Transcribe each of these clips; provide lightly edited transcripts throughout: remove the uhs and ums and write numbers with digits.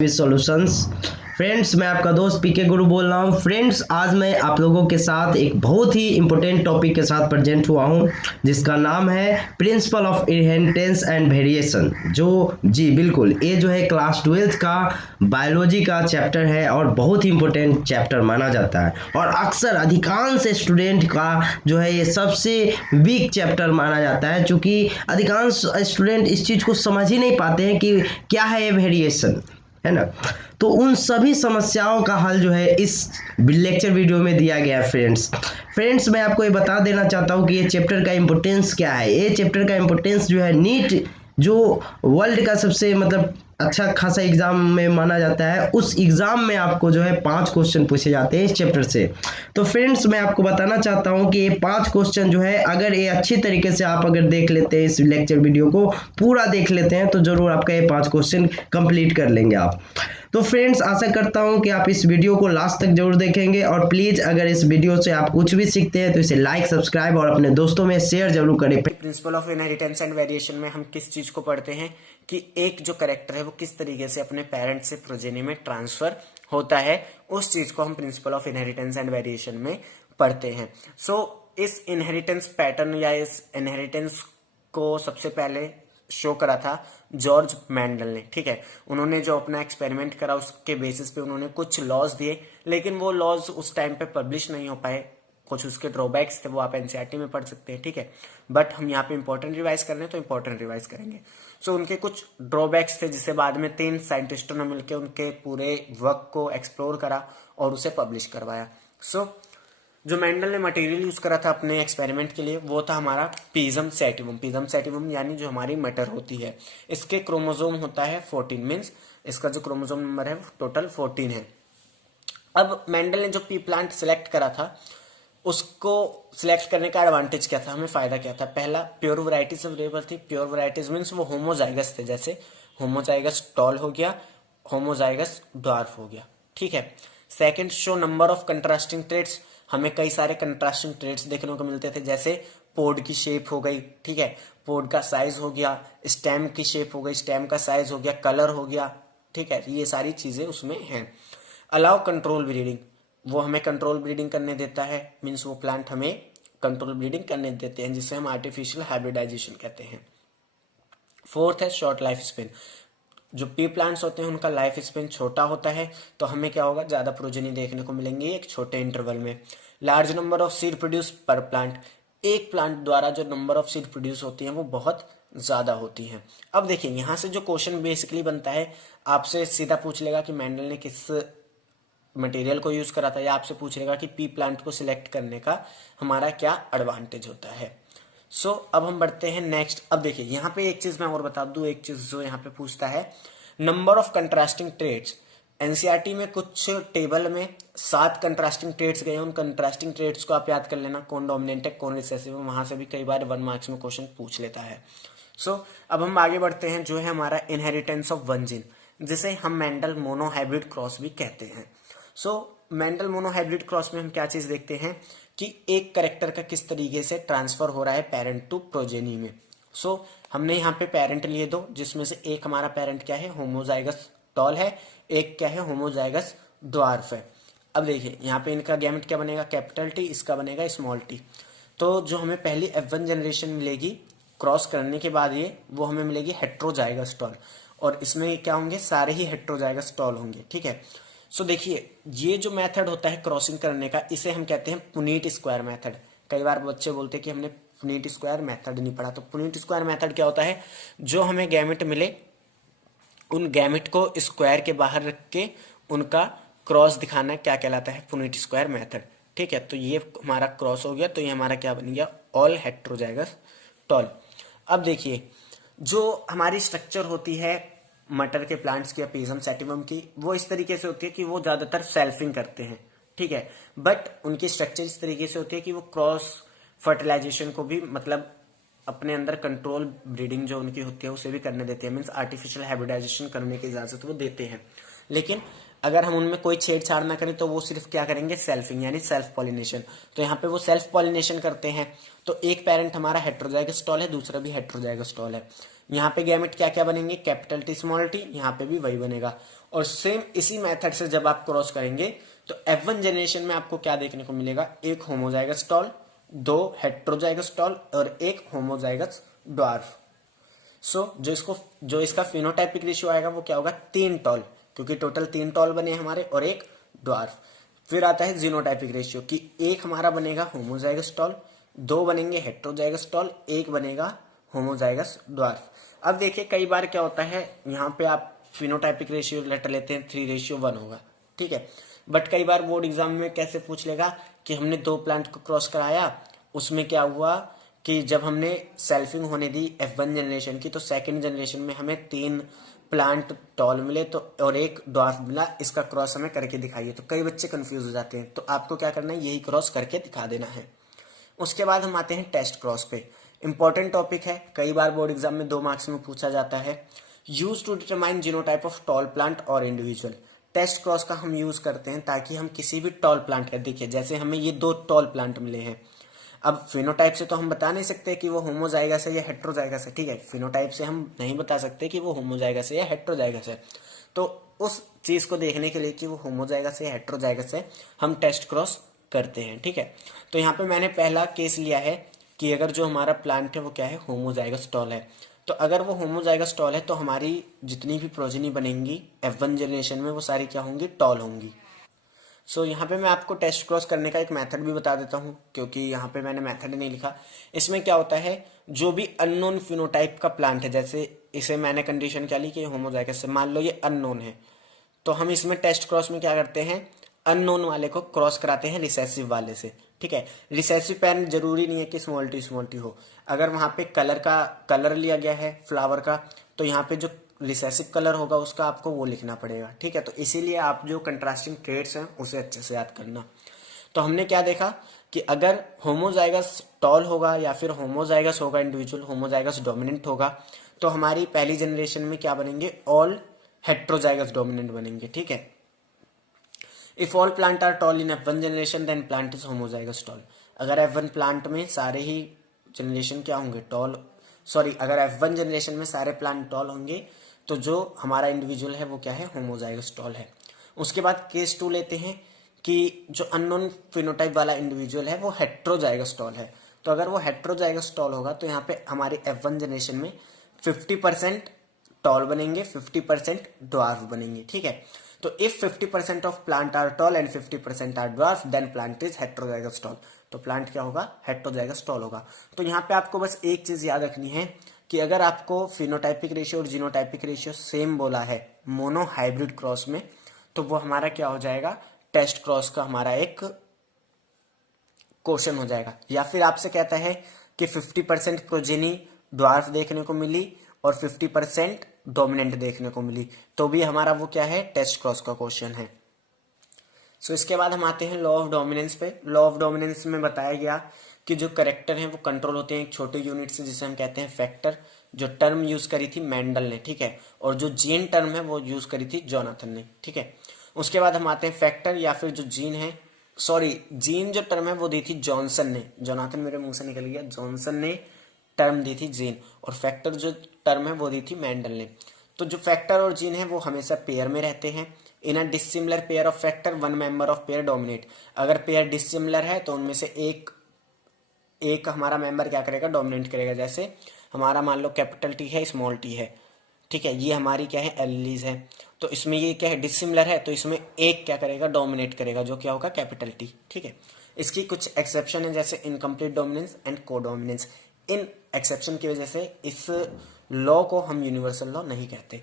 Solutions. Friends, मैं आपका दोस्त पीके गुरु बोल रहा हूँ। फ्रेंड्स, आज मैं आप लोगों के साथ एक बहुत ही इंपॉर्टेंट टॉपिक के साथ प्रेजेंट हुआ हूँ, जिसका नाम है principle of inheritance and variation. जी बिल्कुल, ये जो है क्लास 12th का बायोलॉजी का चैप्टर है और बहुत ही इंपॉर्टेंट चैप्टर माना जाता है और अक्सर अधिकांश स्टूडेंट का जो है ये सबसे वीक चैप्टर माना जाता है, क्योंकि अधिकांश स्टूडेंट इस चीज़ को समझ ही नहीं पाते हैं कि क्या है ये वेरिएशन, है ना। तो उन सभी समस्याओं का हल जो है इस लेक्चर वीडियो में दिया गया है। फ्रेंड्स, मैं आपको ये बता देना चाहता हूँ कि ये चैप्टर का इम्पोर्टेंस क्या है। ये चैप्टर का इम्पोर्टेंस जो है नीट, जो वर्ल्ड का सबसे अच्छा खासा एग्जाम में माना जाता है, उस एग्जाम में आपको जो है 5 क्वेश्चन पूछे जाते हैं इस चैप्टर से। तो फ्रेंड्स, मैं आपको बताना चाहता हूं कि ये 5 क्वेश्चन जो है, अगर ये अच्छी तरीके से आप अगर देख लेते हैं, इस लेक्चर वीडियो को पूरा देख लेते हैं, तो जरूर आपका ये 5 क्वेश्चन कंप्लीट कर लेंगे आप। तो फ्रेंड्स, आशा करता हूं कि आप इस वीडियो को लास्ट तक जरूर देखेंगे और प्लीज अगर इस वीडियो से आप कुछ भी सीखते हैं तो इसे लाइक, सब्सक्राइब और अपने दोस्तों में शेयर जरूर करें। Principal of inheritance and variation में हम किस चीज को पढ़ते हैं कि एक जो करेक्टर है वो किस तरीके से अपने पेरेंट्स से प्रोजेनी में ट्रांसफर होता है, उस चीज को हम principal of inheritance and variation में पढ़ते हैं। इस इनहेरिटेंस पैटर्न या इस इनहेरिटेंस को सबसे पहले शो करा था जॉर्ज मैंडल ने। ठीक है, उन्होंने जो अपना एक्सपेरिमेंट करा उसके बेसिस पे उन्होंने कुछ लॉज दिए, लेकिन वो लॉज उस टाइम पे पब्लिश नहीं हो पाए। कुछ उसके ड्रॉबैक्स थे, वो आप एनसीईआरटी में पढ़ सकते हैं। ठीक है, बट हम यहाँ पे इंपॉर्टेंट रिवाइज कर रहे हैं तो इंपॉर्टेंट रिवाइज करेंगे। उनके कुछ ड्रॉबैक्स थे, जिसे बाद में 3 साइंटिस्टों ने मिलकर उनके पूरे वर्क को एक्सप्लोर करा और उसे पब्लिश करवाया। जो मेंडल ने मटेरियल यूज करा था अपने एक्सपेरिमेंट के लिए वो था हमारा पिजम सैटिवम। पिजम सैटिवम यानी जो हमारी मटर होती है, इसके क्रोमोसोम होता है 14, मीन्स इसका जो क्रोमोसोम नंबर है वो टोटल 14 है। अब मेंडल ने जो पी प्लांट सिलेक्ट करा था, उसको सिलेक्ट करने का एडवांटेज क्या था, हमें फायदा क्या था। पहला, प्योर वैरायटीज अवेलेबल थी। प्योर वैरायटीज मीन्स वो होमोजाइगस थे, जैसे होमोजाइगस टॉल हो गया, होमोजाइगस ड्वार्फ हो गया। ठीक है। Second, show number of contrasting trades. हमें कई सारे कंट्रास्टिंग ट्रेड्स देखने को मिलते थे, जैसे पोड की शेप हो गई, ठीक है, पोड का साइज हो गया, स्टेम की शेप हो गई, स्टेम का साइज हो गया, कलर हो गया। ठीक है, ये सारी चीजें उसमें हैं। अलाउ कंट्रोल ब्रीडिंग, वो हमें कंट्रोल ब्रीडिंग करने देता है, मीन्स वो प्लांट हमें कंट्रोल ब्रीडिंग करने देते हैं, जिसे हम आर्टिफिशियल हाइब्रिडाइजेशन कहते हैं। फोर्थ है शॉर्ट लाइफ स्पेन। जो पी प्लांट्स होते हैं उनका लाइफ स्पेन छोटा होता है, तो हमें क्या होगा, ज्यादा प्रोजेनी देखने को मिलेंगे एक छोटे इंटरवल में। Large number of seed produce पर प्लांट, एक प्लांट द्वारा जो नंबर ऑफ सीड प्रोड्यूस होती है वो बहुत ज्यादा होती है। अब देखिए, यहां से जो क्वेश्चन बेसिकली बनता है, आपसे सीधा पूछ लेगा कि मेंडल ने किस मटेरियल को यूज करा था, या आपसे पूछेगा कि पी प्लांट को सिलेक्ट करने का हमारा क्या एडवांटेज होता है। अब हम बढ़ते हैं नेक्स्ट। अब देखिए, यहाँ पे एक चीज मैं और बता दूं, एक चीज जो यहाँ पे पूछता है, number of contrasting trades. NCERT में कुछ टेबल में 7 कंट्रास्टिंग ट्रेड्स गए, उन कंट्रास्टिंग ट्रेड्स को आप याद कर लेना, कौन डोमिनेंट है कौन रिसेसिव है, वहां से भी कई बार 1 मार्क्स में क्वेश्चन पूछ लेता है। अब हम आगे बढ़ते हैं, जो है हमारा इनहेरिटेंस ऑफ वन जीन, जिसे हम मेंडल मोनोहाइब्रिड क्रॉस भी कहते हैं। मेंडल मोनोहाइब्रिड क्रॉस में हम क्या चीज देखते हैं कि एक कैरेक्टर का किस तरीके से ट्रांसफर हो रहा है पेरेंट टू प्रोजेनी में। हमने यहाँ पे पेरेंट लिए 2, जिसमें से एक हमारा पेरेंट क्या है, होमोजाइगस टॉल है, एक क्या है, होमोजाइगस ड्वार्फ है। अब देखिए, यहाँ पे इनका गैमेट क्या बनेगा, कैपिटल टी, इसका बनेगा स्मॉल टी। तो जो हमें पहली F1 जनरेशन मिलेगी क्रॉस करने के बाद, ये वो हमें मिलेगी हेट्रोजाइगस टॉल, और इसमें क्या होंगे, सारे ही हेट्रोजाइगस टॉल होंगे। ठीक है। देखिए, ये जो मेथड होता है क्रॉसिंग करने का, इसे हम कहते हैं पुनीट स्क्वायर मेथड। कई बार बच्चे बोलते हैं कि हमने पुनीट स्क्वायर मेथड नहीं पढ़ा, तो पुनीट स्क्वायर मेथड क्या होता है, जो हमें गैमेट मिले उन गैमेट को स्क्वायर के बाहर रख के उनका क्रॉस दिखाना क्या कहलाता है, पुनीट स्क्वायर मेथड। ठीक है, तो ये हमारा क्रॉस हो गया, तो ये हमारा क्या बन गया, ऑल हेट्रोजाइगस टॉल। अब देखिए, जो हमारी स्ट्रक्चर होती है मटर के प्लांट्स की या पिजम सैटिवम की, वो इस तरीके से होती है कि वो ज्यादातर सेल्फिंग करते हैं। ठीक है, बट उनकी स्ट्रक्चर इस तरीके से होती है कि वो क्रॉस फर्टिलाइजेशन को भी, मतलब अपने अंदर कंट्रोल ब्रीडिंग जो उनकी होती है उसे भी करने देते हैं, मीन्स आर्टिफिशियल हाइब्रिडाइजेशन करने की इजाजत वो देते हैं। लेकिन अगर हम उनमें कोई छेड़छाड़ ना करें तो वो सिर्फ क्या करेंगे, सेल्फिंग यानी सेल्फ पॉलिनेशन। तो यहाँ पे वो सेल्फ पॉलिनेशन करते हैं। तो एक पेरेंट हमारा हेट्रोजाइगस टॉल है, दूसरा भी हेट्रोजाइगस टॉल है। यहाँ पे गैमेट क्या क्या बनेंगे, कैपिटल टी स्मॉल टी, यहाँ पे भी वही बनेगा। और सेम इसी मेथड से जब आप क्रॉस करेंगे तो F1 जनरेशन में आपको क्या देखने को मिलेगा, एक होमोजाइगस टॉल, 2 हेट्रोजाइगस टॉल और एक होमोजाइगस ड्वार्फ। जो इसका फिनोटाइपिक रेशियो आएगा वो क्या होगा, 3 टॉल, क्योंकि टोटल 3 टॉल बने हमारे और एक ड्वार्फ। फिर आता है जीनोटाइपिक रेशियो कि एक हमारा बनेगा होमोजाइगस टॉल, 2 बनेंगे हेट्रोजाइगस टॉल, 1 बनेगा होमोजाइगस ड्वार्फ। अब देखिए कई बार क्या होता है, यहाँ पे आप फिनोटाइपिक रेशियो लेटर लेते हैं 3:1 होगा, ठीक है। बट कई बार बोर्ड एग्जाम में कैसे पूछ लेगा कि हमने 2 प्लांट को क्रॉस कराया, उसमें क्या हुआ कि जब हमने सेल्फिंग होने दी F1 जनरेशन की तो सेकंड जनरेशन में हमें 3 प्लांट टॉल मिले तो और एक ड्वार्फ मिला, इसका क्रॉस हमें करके दिखाइए। तो कई बच्चे कंफ्यूज हो जाते हैं, तो आपको क्या करना है, यही क्रॉस करके दिखा देना है। उसके बाद हम आते हैं टेस्ट क्रॉस पे। इंपॉर्टेंट टॉपिक है, कई बार बोर्ड एग्जाम में 2 मार्क्स में पूछा जाता है। Use to determine genotype of tall plant और इंडिविजुअल। टेस्ट क्रॉस का हम यूज करते हैं ताकि हम किसी भी टॉल प्लांट का, देखिए जैसे हमें ये 2 टॉल प्लांट मिले हैं, अब फिनोटाइप से तो हम बता नहीं सकते कि वो होमोजाइगस है या हेट्रोजाइगस है, ठीक है। फिनोटाइप से हम नहीं बता सकते कि वो होमोजाइगस है या हेट्रोजाइगस है। तो उस चीज को देखने के लिए कि वो होमोजाइगस है या हेट्रोजाइगस है, हम टेस्ट क्रॉस करते हैं, ठीक है। तो यहाँ पे मैंने पहला केस लिया है कि अगर जो हमारा प्लांट है वो क्या है, होमोजाइगस टॉल है। तो अगर वो होमोजाइगस टॉल है तो हमारी जितनी भी प्रोजेनी बनेंगी F1 जनरेशन में वो सारी क्या होंगी, टॉल होंगी। यहाँ पे मैं आपको टेस्ट क्रॉस करने का एक मेथड भी बता देता हूँ, क्योंकि यहाँ पे मैंने मेथड नहीं लिखा। इसमें क्या होता है, जो भी अननोन फिनोटाइप का प्लांट है, जैसे इसे मैंने कंडीशन क्या ली कि होमोजाइगस से, मान लो ये अननोन है, तो हम इसमें टेस्ट क्रॉस में क्या करते हैं, अननोन वाले को क्रॉस कराते हैं रिसेसिव वाले से, ठीक है। रिसेसिव पैन जरूरी नहीं है कि स्मॉल टी हो। अगर वहां पे कलर लिया गया है फ्लावर का, तो यहाँ पे जो रिसेसिव कलर होगा उसका आपको वो लिखना पड़ेगा, ठीक है। तो इसीलिए आप जो कंट्रास्टिंग ट्रेड्स हैं उसे अच्छे से याद करना। तो हमने क्या देखा कि अगर होमोजाइगस टॉल होगा या फिर होमोजाइगस होगा इंडिविजुअल, होमोजाइगस डोमिनेंट होगा, तो हमारी पहली जनरेशन में क्या बनेंगे, ऑल हेट्रोजाइगस डोमिनेंट बनेंगे, ठीक है। If all plant are tall in F1 generation then plant is homozygous tall. अगर F1 प्लांट में सारे ही जनरेशन क्या होंगे, अगर F1 जनरेशन में सारे प्लांट टॉल होंगे तो जो हमारा इंडिविजुअल है वो क्या है, होमोजाइगस टॉल है। उसके बाद केस 2 लेते हैं कि जो अननोन फिनोटाइप वाला इंडिविजुअल है वो हेट्रोजाइगस टॉल है। तो अगर वो हेट्रोजाइगस टॉल होगा तो यहाँ पे हमारे F1 जनरेशन में 50% टॉल बनेंगे, 50% ड्वार्फ बनेंगे, ठीक है। तो if 50% of plant are tall and 50% are dwarf then plant is heterozygous tall. तो प्लांट क्या होगा, हेट्रोजाइगस टॉल होगा। तो यहाँ पे आपको बस एक चीज याद रखनी है कि अगर आपको फिनोटाइपिक रेशियो और जीनोटाइपिक रेशियो सेम बोला है मोनो हाइब्रिड क्रॉस में, तो वो हमारा क्या हो जाएगा, टेस्ट क्रॉस का हमारा एक क्वेश्चन हो जाएगा। या फिर आपसे कहता है कि 50% प्रोजेनी ड्वार्फ देखने को मिली और 50% डोमिनेंट देखने को मिली, तो भी हमारा वो क्या है, टेस्ट क्रॉस का क्वेश्चन है। इसके बाद हम आते हैं लॉ ऑफ डोमिनेंस पे। लॉ ऑफ डोमिनेंस में बताया गया कि जो करेक्टर हैं वो कंट्रोल होते हैं एक छोटे यूनिट से जिसे हम कहते हैं फैक्टर, जो टर्म यूज करी थी मेंडल ने, ठीक है। और जो जीन टर्म है वो यूज करी थी जोनाथन ने, ठीक है। उसके बाद हम आते हैं फैक्टर या फिर जो जीन है, जीन जो टर्म है वो दी थी जॉनसन ने, जोनाथन मेरे मुंह से निकल गया, जॉनसन ने टर्म दी थी जीन, और फैक्टर जो टर्म है वो दी थी मेंडल ने। तो जो फैक्टर और जीन है वो हमेशा पेयर में रहते हैं। In a dissimilar pair of factor one member of pair dominate. अगर पेयर डिसिमिलर है तो उनमें से एक हमारा मेंबर क्या करेगा, डोमिनेट करेगा। जैसे हमारा मान लो कैपिटल टी है, स्मॉल टी है, ठीक है, ये हमारी क्या है, एलिलीज है। तो इसमें ये क्या है, डिसिमिलर है, तो इसमें एक क्या करेगा, डोमिनेट करेगा, जो क्या होगा, कैपिटल टी, ठीक है। इसकी कुछ एक्सेप्शन है जैसे incomplete dominance and codominance. In exception की वजह से इस लॉ को हम यूनिवर्सल लॉ नहीं कहते।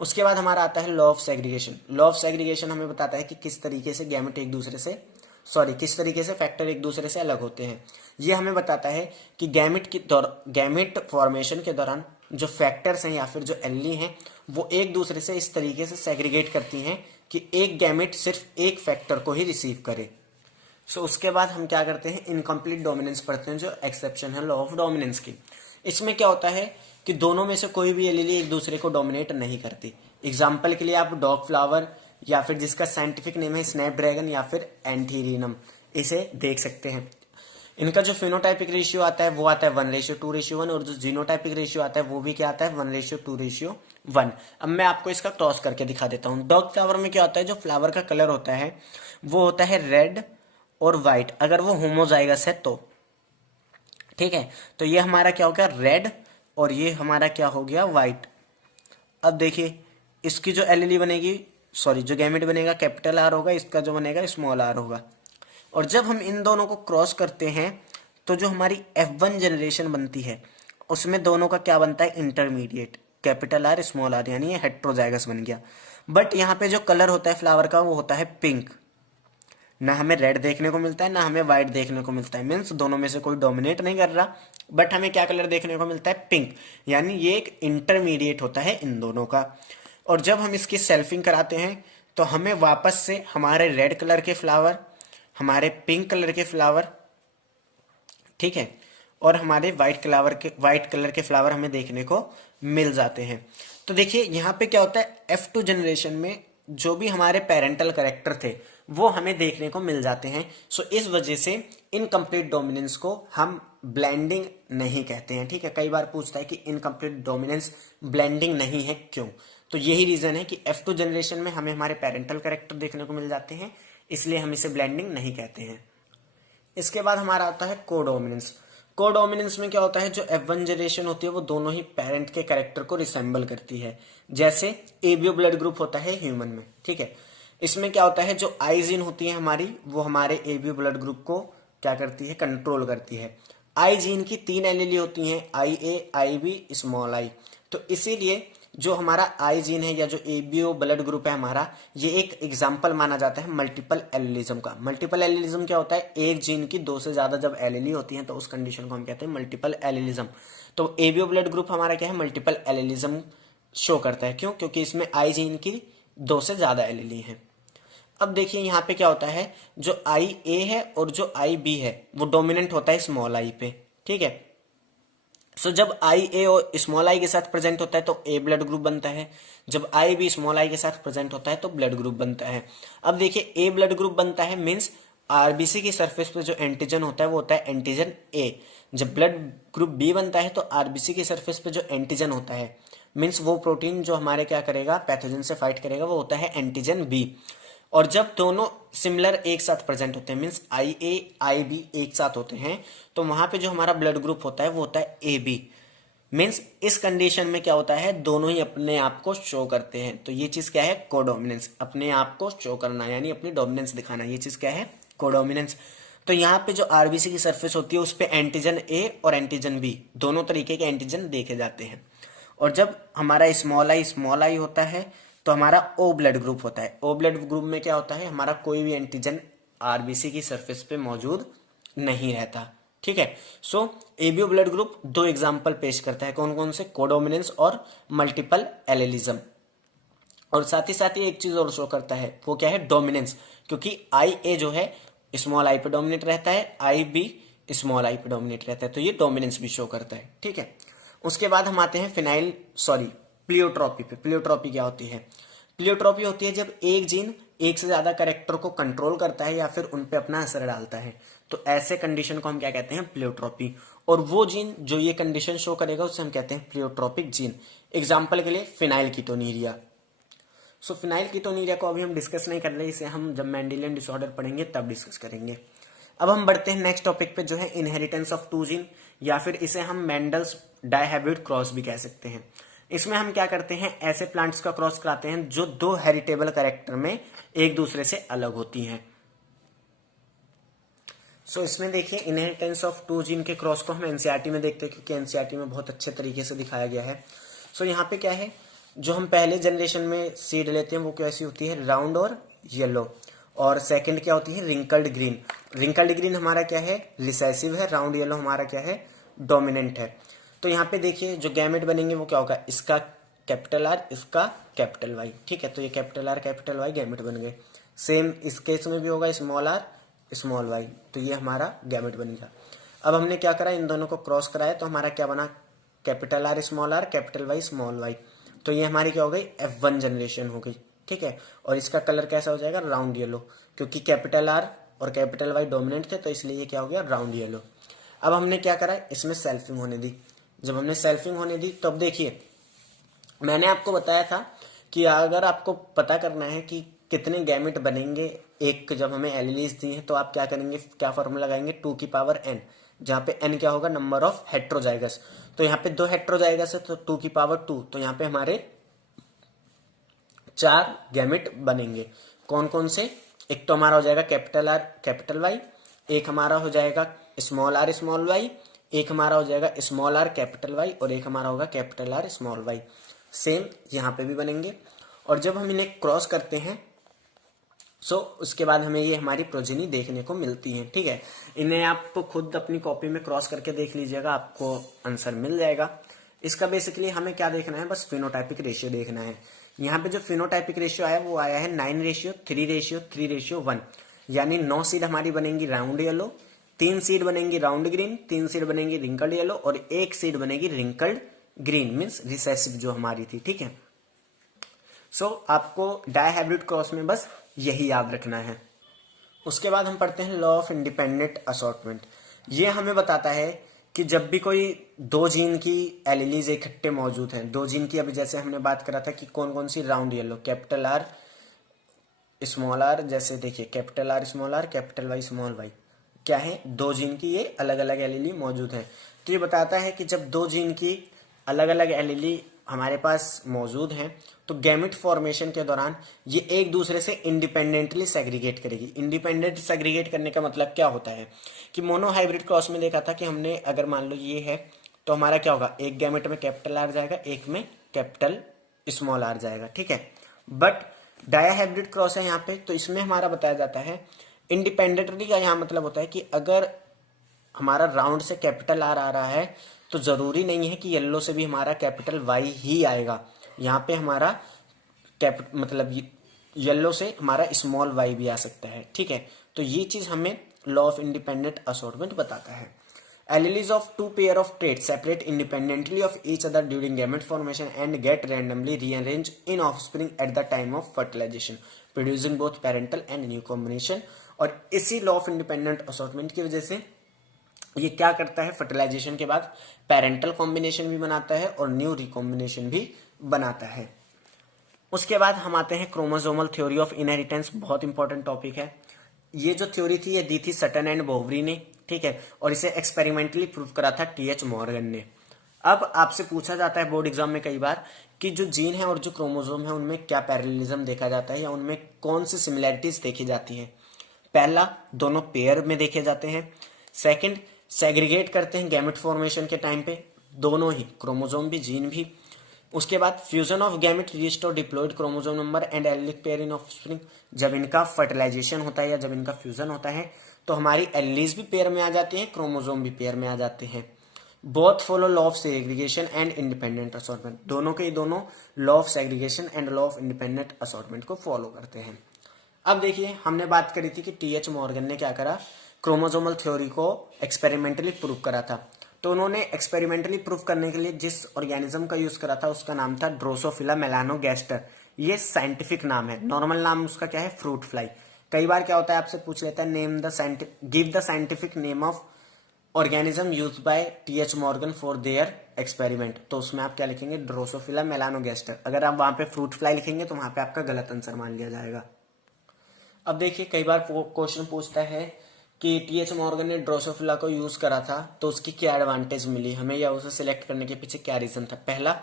उसके बाद हमारा आता है law of segregation. Law of segregation हमें बताता है कि किस तरीके से गैमेट किस तरीके से फैक्टर एक दूसरे से अलग होते हैं। ये हमें बताता है कि गैमेट फॉर्मेशन के दौरान जो फैक्टर्स हैं या फिर जो एल्ली हैं वो एक दूसरे से इस तरीके से सेग्रीगेट करती हैं कि एक गैमेट सिर्फ एक फैक्टर को ही रिसीव करे। उसके बाद हम क्या करते हैं, इनकम्प्लीट डोमिनेंस पढ़ते हैं, जो एक्सेप्शन है लॉ ऑफ डोमिनेंस की। इसमें क्या होता है कि दोनों में से कोई भी एलीली एक दूसरे को डोमिनेट नहीं करती। एग्जाम्पल के लिए आप डॉग फ्लावर या फिर जिसका साइंटिफिक नेम है स्नैपड्रैगन या फिर एंथीरियम, इसे देख सकते हैं। इनका जो फिनोटाइपिक रेशियो आता है वो आता है 1:2:1, और जो जीनोटाइपिक रेशियो आता है वो भी क्या आता है 1:2:1। अब मैं आपको इसका क्रॉस करके दिखा देता हूँ। डॉग फ्लावर में क्या होता है, जो फ्लावर का कलर होता है वो होता है रेड और व्हाइट, अगर वो होमोजाइगस है तो। ठीक है, तो ये हमारा क्या हो गया रेड, और ये हमारा क्या हो गया व्हाइट। अब देखिए इसकी जो एलईडी बनेगी, सॉरी जो गैमेट बनेगा कैपिटल आर होगा, इसका जो बनेगा स्मॉल आर होगा। और जब हम इन दोनों को क्रॉस करते हैं तो जो हमारी F1 जनरेशन बनती है उसमें दोनों का क्या बनता है intermediate, capital R small R, यानी ये हेट्रोजाइगस बन गया। बट यहाँ पे जो कलर होता है फ्लावर का वो होता है पिंक। ना हमें रेड देखने को मिलता है ना हमें व्हाइट देखने को मिलता है, मीन्स दोनों में से कोई डोमिनेट नहीं कर रहा, बट हमें क्या कलर देखने को मिलता है पिंक, यानी ये एक इंटरमीडिएट होता है इन दोनों का। और जब हम इसकी सेल्फिंग कराते हैं तो हमें वापस से हमारे रेड कलर के फ्लावर, हमारे पिंक कलर के फ्लावर, ठीक है, और हमारे व्हाइट कलर के फ्लावर हमें देखने को मिल जाते हैं। तो देखिए यहाँ पे क्या होता है F2 जनरेशन में जो भी हमारे पेरेंटल कैरेक्टर थे वो हमें देखने को मिल जाते हैं। सो इस वजह से इनकम्प्लीट डोमिनेंस को हम ब्लेंडिंग नहीं कहते हैं। ठीक है, कई बार पूछता है कि इनकम्प्लीट डोमिनेंस ब्लेंडिंग नहीं है क्यों, तो यही रीजन है कि F2 जनरेशन में हमें हमारे पेरेंटल कैरेक्टर देखने को मिल जाते हैं, इसलिए हम इसे ब्लेंडिंग नहीं कहते हैं। इसके बाद हमारा आता है कोडोमिनेंस। कोडोमिनेंस में क्या होता है, जो F1 जनरेशन होती है वो दोनों ही पेरेंट के कैरेक्टर को रिसेंबल करती है, जैसे एबीओ ब्लड ग्रुप होता है ह्यूमन में। ठीक है, इसमें क्या होता है जो आई जीन होती है हमारी वो हमारे एबीओ ब्लड ग्रुप को क्या करती है, कंट्रोल करती है। आई जीन की 3 एलीली होती हैं, आई ए, आई बी, स्मॉल आई। तो इसीलिए जो हमारा आई जीन है या जो एबीओ ब्लड ग्रुप है हमारा, ये एक एग्जाम्पल माना जाता है मल्टीपल एलिलिज्म का। मल्टीपल एलिलिज्म क्या होता है, एक जीन की 2 से ज्यादा जब एलिली होती हैं तो उस कंडीशन को हम कहते हैं मल्टीपल एलिलिज्म। तो एबीओ ब्लड ग्रुप हमारा क्या है, मल्टीपल एलिलिज्म शो करता है। क्यों, क्योंकि इसमें आई जीन की 2 से ज्यादा एलिली है। अब देखिए यहाँ पे क्या होता है, जो आई ए है और जो आई बी है वो डोमिनेंट होता है स्मॉल आई पे। ठीक है, सो जब आई ए और स्मॉल आई के साथ प्रेजेंट होता है तो ए ब्लड ग्रुप बनता है, जब आई बी स्मॉल आई के साथ प्रेजेंट होता है तो ब्लड ग्रुप बनता है। अब देखिए ए ब्लड ग्रुप बनता है मीन्स आरबीसी की सरफेस पे जो एंटीजन होता है वो होता है एंटीजन ए। जब ब्लड ग्रुप बी बनता है तो आरबीसी की सरफेस पे जो एंटीजन होता है मीन्स वो प्रोटीन जो हमारे क्या करेगा, पैथोजन से फाइट करेगा, वो होता है एंटीजन बी। और जब दोनों सिमिलर एक साथ प्रेजेंट होते हैं means I A I B एक साथ होते हैं तो वहां पे जो हमारा ब्लड ग्रुप होता है वो होता है ए बी। मीन्स इस कंडीशन में क्या होता है, दोनों ही अपने आप को शो करते हैं। तो ये चीज क्या है, कोडोमिनेंस, अपने आप को शो करना यानी अपनी डोमिनेंस दिखाना, ये चीज क्या है, कोडोमिनेंस। तो यहाँ पे जो आरबीसी की सरफेस होती है उस पे एंटीजन ए और एंटीजन बी दोनों तरीके के एंटीजन देखे जाते हैं। और जब हमारा स्मॉल आई होता है तो हमारा ओ ब्लड ग्रुप होता है। ओ ब्लड ग्रुप में क्या होता है, हमारा कोई भी एंटीजन आरबीसी की सरफेस पे मौजूद नहीं रहता। ठीक है, सो एबीओ ब्लड ग्रुप 2 एग्जाम्पल पेश करता है, कौन कौन से, कोडोमिनेंस और मल्टीपल एलिलिज्म। और साथ ही एक चीज और शो करता है, वो क्या है, डोमिनेंस, क्योंकि आई ए जो है स्मॉल आई पे डोमिनेट रहता है, आई बी स्मॉल आई पे डोमिनेट रहता है, तो ये डोमिनेंस भी शो करता है। ठीक है, उसके बाद हम आते हैं प्लियोट्रॉपी पे। प्लियोट्रॉपी क्या होती है, प्लियोट्रॉपी होती है जब एक जीन एक से ज्यादा कैरेक्टर को कंट्रोल करता है या फिर उन पे अपना असर डालता है, तो ऐसे कंडीशन को हम क्या कहते हैं, प्लियोट्रॉपी। और वो जीन जो ये कंडीशन शो करेगा उसे हम कहते हैं प्लियोट्रॉपिक जीन। एग्जाम्पल के लिए फिनाइल कीटोनीरिया। सो फिनाइल कीटोनीरिया को अभी हम डिस्कस नहीं कर रहे, इसे हम जब मेंडेलियन डिसऑर्डर पढ़ेंगे तब डिस्कस करेंगे। अब हम बढ़ते हैं नेक्स्ट टॉपिक पे, जो है इनहेरिटेंस ऑफ 2 जीन, या फिर इसे हम मेंडल्स डायहाइब्रिड क्रॉस भी कह सकते हैं। इसमें हम क्या करते हैं, ऐसे प्लांट्स का क्रॉस कराते हैं जो 2 हेरिटेबल कैरेक्टर में एक दूसरे से अलग होती हैं। सो इसमें देखिए इनहेरिटेंस ऑफ 2 जीन के क्रॉस को हम एनसीईआरटी में देखते हैं, क्योंकि एनसीईआरटी में बहुत अच्छे तरीके से दिखाया गया है। सो यहाँ पे क्या है, जो हम पहले जनरेशन में सीड लेते हैं वो कैसी होती है, राउंड और येलो, और सेकंड क्या होती है, रिंकल्ड ग्रीन। रिंकल्ड ग्रीन हमारा क्या है, रिसेसिव है, राउंड येलो हमारा क्या है, डोमिनेंट है। तो यहाँ पे देखिए जो गैमेट बनेंगे वो क्या होगा, इसका कैपिटल आर, इसका कैपिटल वाई। ठीक है, तो ये capital R capital Y gamete बन गए। सेम इस केस में भी होगा, स्मॉल आर स्मॉल वाई, तो ये हमारा गैमेट बनेगा। अब हमने क्या करा, इन दोनों को क्रॉस कराया तो हमारा क्या बना, capital R capital Y small Y. तो ये हमारी क्या हो गई, F1 जनरेशन हो गई। ठीक है, और इसका कलर कैसा हो जाएगा, राउंड येलो, क्योंकि कैपिटल आर और कैपिटल वाई डोमिनेंट थे, तो इसलिए ये क्या हो गया, राउंड येलो। अब हमने क्या करा, इसमें सेल्फिंग होने दी। जब हमने सेल्फिंग होने दी तो अब देखिए, मैंने आपको बताया था कि अगर आपको पता करना है कि कितने गैमेट बनेंगे एक, जब हमें एलिलीज दी है, तो आप क्या करेंगे, क्या फॉर्मूला लगाएंगे, 2 की पावर n, जहाँ पे n क्या होगा, नंबर ऑफ हेट्रोजाइगस। तो यहाँ पे 2 हेट्रोजाइगस है तो 2 की पावर 2, तो यहाँ पे हमारे 4 गैमेट बनेंगे। कौन कौन से, एक तो हमारा हो जाएगा कैपिटल आर कैपिटल वाई, एक हमारा हो जाएगा स्मॉल आर स्मॉल वाई, एक हमारा हो जाएगा स्मॉल आर कैपिटल वाई, और एक हमारा होगा capital R small Y. Same यहाँ पे भी बनेंगे। और जब हम इन्हें क्रॉस करते हैं उसके बाद हमें ये हमारी प्रोजेनी देखने को मिलती है। ठीक है, इन्हें आप खुद अपनी कॉपी में क्रॉस करके देख लीजिएगा, आपको आंसर मिल जाएगा। इसका बेसिकली हमें क्या देखना है, बस फिनोटाइपिक रेशियो देखना है। यहाँ पे जो फिनोटाइपिक रेशियो आया वो आया है 9:3:3:1, यानी 9 सीड हमारी बनेंगी राउंड येलो, 3 सीड बनेंगी राउंड ग्रीन, 3 सीड बनेंगी रिंकल्ड येलो, और 1 सीड बनेगी रिंकल्ड ग्रीन, मीन्स रिसेसिव जो हमारी थी। ठीक है, आपको डायहाइब्रिड क्रॉस में बस यही याद रखना है। उसके बाद हम पढ़ते हैं लॉ ऑफ इंडिपेंडेंट असॉर्टमेंट। ये हमें बताता है कि जब भी कोई 2 जीन की एलिलीज इकट्ठे मौजूद हैं, 2 जीन की, अभी जैसे हमने बात करा था कि कौन कौन सी round yellow, capital R small R, जैसे देखिए capital R small R, capital Y small Y, क्या है, 2 जीन की ये अलग अलग एलिली मौजूद हैं। तो ये बताता है कि जब 2 जीन की अलग अलग एलिली हमारे पास मौजूद हैं तो गैमेट फॉर्मेशन के दौरान ये एक दूसरे से इंडिपेंडेंटली सेग्रीगेट करेगी। इंडिपेंडेंट सेग्रीगेट करने का मतलब क्या होता है कि मोनोहाइब्रिड क्रॉस में देखा था कि हमने, अगर मान लो ये है तो हमारा क्या होगा, एक गैमेट में कैपिटल आर जाएगा, एक में कैपिटल स्मॉल आर जाएगा। ठीक है, बट डायहाइब्रिड क्रॉस है यहाँ पे, तो इसमें हमारा बताया जाता है इंडिपेंडेंटली का यहाँ मतलब होता है कि अगर हमारा राउंड से कैपिटल आर आ रहा है तो जरूरी नहीं है कि येलो से भी हमारा कैपिटल वाई ही आएगा। यहाँ पे हमारा मतलब येलो से हमारा स्मॉल वाई भी आ सकता है। ठीक है, तो ये चीज हमें लॉ ऑफ इंडिपेंडेंट असॉर्टमेंट बताता है। Alleles of 2 pair of traits separate independently of each other during gamete formation and get randomly rearranged in offspring at the time of fertilization, producing both parental and new combination। और इसी law of independent assortment की वजह से ये क्या करता है, fertilisation के बाद पेरेंटल कॉम्बिनेशन भी बनाता है और न्यू रिकॉम्बिनेशन भी बनाता है। उसके बाद हम आते हैं क्रोमोसोमल थ्योरी ऑफ इनहेरिटेंस। बहुत इंपॉर्टेंट टॉपिक है। ये जो थ्योरी थी ये दी थी सटन एंड बोवरी ने। ठीक है, और इसे एक्सपेरिमेंटली प्रूव करा था टीएच मॉर्गन ने। अब आपसे पूछा जाता है बोर्ड एग्जाम में कई बार कि जो जीन है और जो क्रोमोसोम है उनमें क्या पैरेललिज्म देखा जाता है या उनमें कौन सी सिमिलैरिटीज देखी जाती है। पहला, दोनों पेयर में देखे जाते हैं। सेकंड, सेग्रीगेट करते हैं गैमेट फॉर्मेशन के टाइम पे, दोनों ही, क्रोमोसोम भी जीन भी। उसके बाद फ्यूजन ऑफ गैमेट रीच्ड और diploid chromosome number and allelic pair in offspring. जब इनका फर्टिलाइजेशन होता है या जब इनका फ्यूजन होता है तो हमारी एलिलीज भी पेयर में आ जाती हैं, क्रोमोसोम भी पेयर में आ जाते हैं। Both follow law of segregation and independent assortment. दोनों के दोनों law of segregation and law of independent assortment को फॉलो करते हैं। अब देखिए, हमने बात करी थी कि टीएच मॉर्गन ने क्या करा, क्रोमोसोमल थ्योरी को एक्सपेरिमेंटली प्रूव करा था। तो उन्होंने एक्सपेरिमेंटली प्रूव करने के लिए जिस ऑर्गेनिज्म का यूज करा था उसका नाम था ड्रोसोफिला मेलानोगैस्टर। ये साइंटिफिक नाम है, नॉर्मल नाम उसका क्या है, फ्रूट फ्लाई। कई बार क्या होता है, आपसे पूछ लेता है give the scientific name of organism used by T H Morgan for their experiment. तो उसमें आप क्या लिखेंगे, ड्रोसोफिला मेलानोगैस्टर। अगर आप वहां पे फ्रूट फ्लाई लिखेंगे तो वहां पे आपका गलत आंसर मान लिया जाएगा। अब देखिए, कई बार क्वेश्चन पूछता है कि टीएच मॉर्गन ने ड्रोसोफिला को यूज करा था तो उसकी क्या एडवांटेज मिली हमें या उसे सिलेक्ट करने के पीछे क्या रीजन था। पहला,